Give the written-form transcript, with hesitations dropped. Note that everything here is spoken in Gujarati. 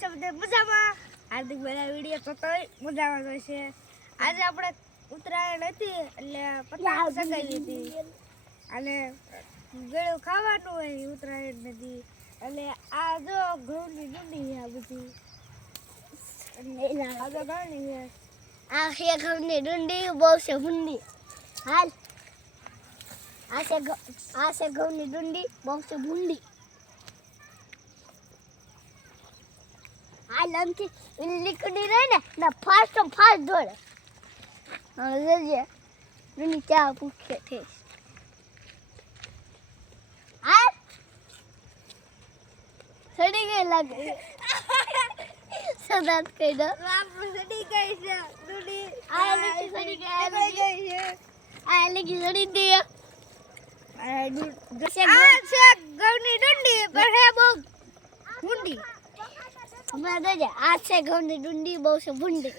કેમ છે બધે મજામાં? હાર્દિક ભાઈ વિડિયો જોતો મજામાં જોશે. આજે આપણે ઉત્તરાયણ હતી એટલે પતંગ ચગાવી હતી અને ગળ્યું ખાવાનું હોય ઉત્તરાયણ નથી એટલે આ જો ઘઉંની ડુંડી આ બધી આ તો ઘઉંની છે. આ છે ઘઉંની ડુંડી બહુ છે ભૂંડી. હાલ આ છે ઘઉંની ડુંડી બહુ છે ભૂંડી. આ લંકી લીકડી રહે ને ના ફાસ્ટ દોડે. હવે જોજે ડુંડી ચા પૂછે છે. આ સડી ગઈ લાગે. સદાત કહી દો સડી ગઈ છે ડુંડી. આ લીકી સડી ગઈ છે. આ લીકી સડી દે. આ છે ઘઉંની ડુંડી પણ હે બહુ ભૂંડી. હમણાં જોજે આ છે ઘઉંની ડુંડી બહુ છે ભૂંડી.